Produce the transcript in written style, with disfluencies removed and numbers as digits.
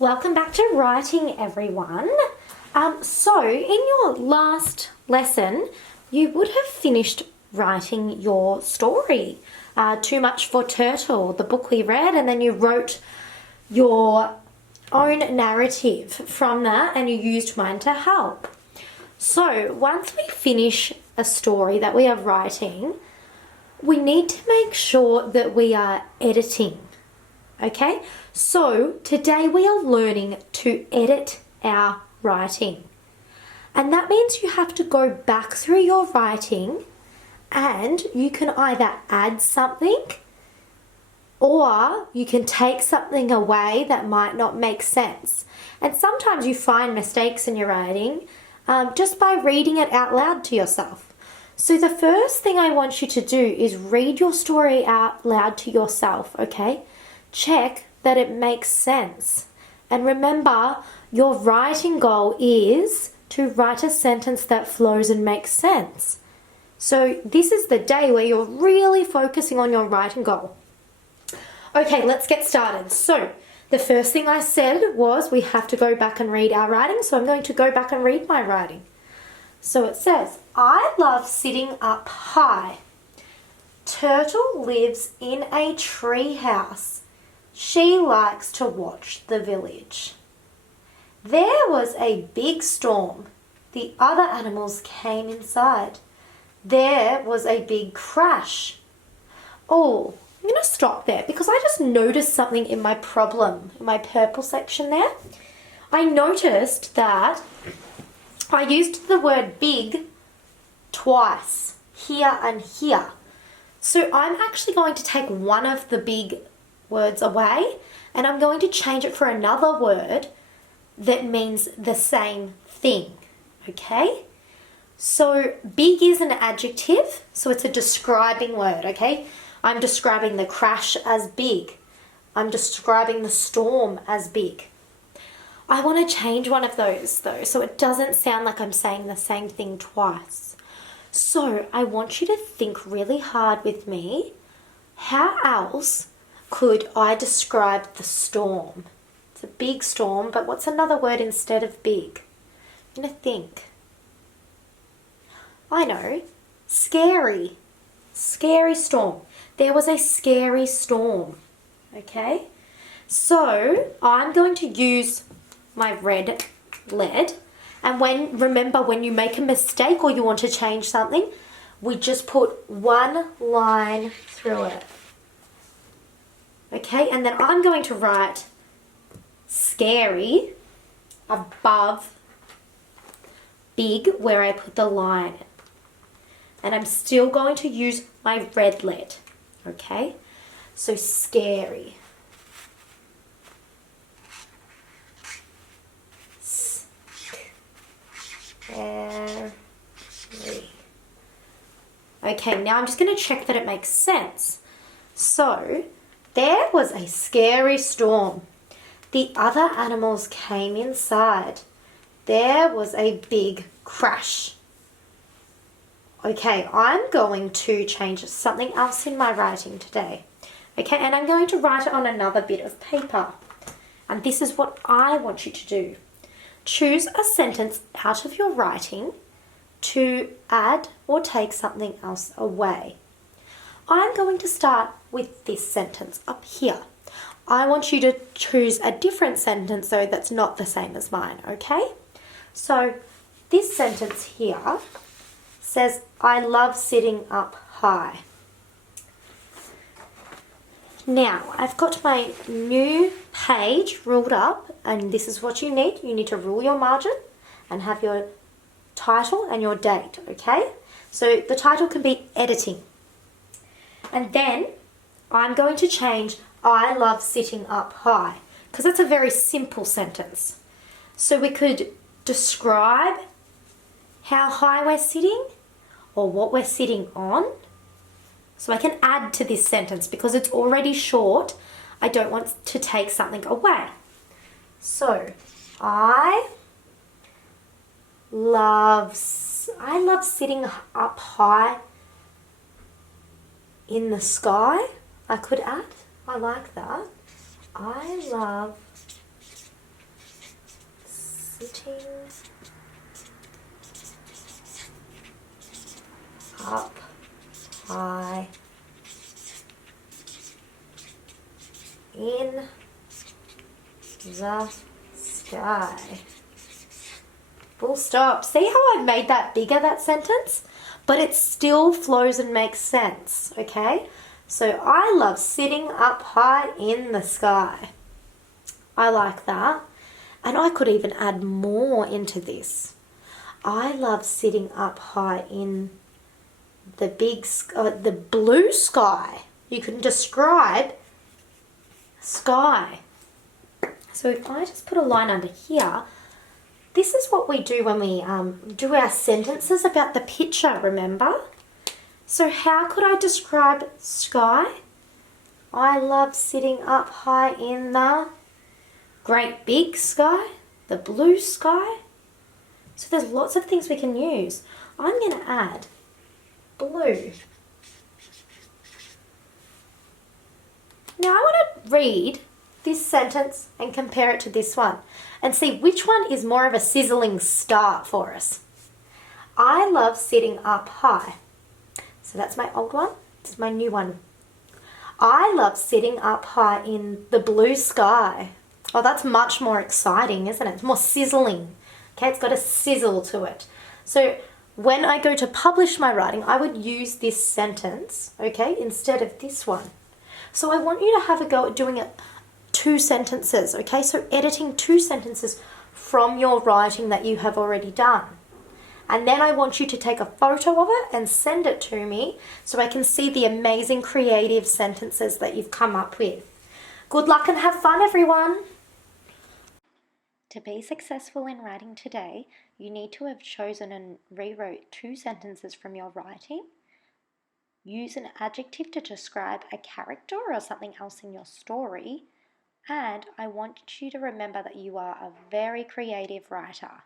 Welcome back to writing, everyone. So in your last lesson, you would have finished writing your story, Too Much for Turtle, the book we read, and then you wrote your own narrative from that and you used mine to help. So once we finish a story that we are writing, we need to make sure that we are editing. Okay, so today we are learning to edit our writing. And that means you have to go back through your writing and you can either add something or you can take something away that might not make sense. And sometimes you find mistakes in your writing just by reading it out loud to yourself. So the first thing I want you to do is read your story out loud to yourself, okay? Check that it makes sense. And remember, your writing goal is to write a sentence that flows and makes sense. So this is the day where you're really focusing on your writing goal. Okay, let's get started. So the first thing I said was we have to go back and read our writing. So I'm going to go back and read my writing. So it says, I love sitting up high. Turtle lives in a tree house. She likes to watch the village. There was a big storm. The other animals came inside. There was a big crash. Oh, I'm going to stop there because I just noticed something in my problem, in my purple section there. I noticed that I used the word big twice, here and here. So I'm actually going to take one of the big words away and I'm going to change it for another word that means the same thing, okay? So big is an adjective, so it's a describing word, okay? I'm describing the crash as big. I'm describing the storm as big. I want to change one of those though, so it doesn't sound like I'm saying the same thing twice. So I want you to think really hard with me. How else could I describe the storm? It's a big storm, but what's another word instead of big? I'm going to think. I know. Scary. Scary storm. There was a scary storm. Okay? So I'm going to use my red lead. And remember when you make a mistake or you want to change something, we just put one line through it. Okay, and then I'm going to write scary above big where I put the line in. And I'm still going to use my red lead. Okay, so scary. Scary. Okay, now I'm just going to check that it makes sense. So there was a scary storm. The other animals came inside. There was a big crash. Okay, I'm going to change something else in my writing today. Okay, and I'm going to write it on another bit of paper. And this is what I want you to do. Choose a sentence out of your writing to add or take something else away. I'm going to start with this sentence up here. I want you to choose a different sentence though that's not the same as mine, okay? So this sentence here says, I love sitting up high. Now, I've got my new page ruled up and this is what you need. You need to rule your margin and have your title and your date, okay? So the title can be editing. And then I'm going to change I love sitting up high because that's a very simple sentence. So we could describe how high we're sitting or what we're sitting on. So I can add to this sentence because it's already short. I don't want to take something away. So I love sitting up high in the sky. I could add. I like that. I love Sitting up high in the sky. Full stop. See how I made that bigger, that sentence? But it still flows and makes sense, okay? So I love sitting up high in the sky. I like that. And I could even add more into this. I love sitting up high in the the blue sky. You can describe sky. So if I just put a line under here, this is what we do when we do our sentences about the picture, remember? So how could I describe sky? I love sitting up high in the great big sky, the blue sky. So there's lots of things we can use. I'm going to add blue. Now I want to read this sentence and compare it to this one and see which one is more of a sizzling start for us. I love sitting up high. So that's my old one. This is my new one. I love sitting up high in the blue sky. Oh, that's much more exciting, isn't it? It's more sizzling. Okay, it's got a sizzle to it. So when I go to publish my writing, I would use this sentence, okay, instead of this one. So I want you to have a go at doing it 2 sentences, okay? So editing 2 sentences from your writing that you have already done. And then I want you to take a photo of it and send it to me so I can see the amazing creative sentences that you've come up with. Good luck and have fun, everyone. To be successful in writing today, you need to have chosen and rewrote 2 sentences from your writing. Use an adjective to describe a character or something else in your story. And I want you to remember that you are a very creative writer.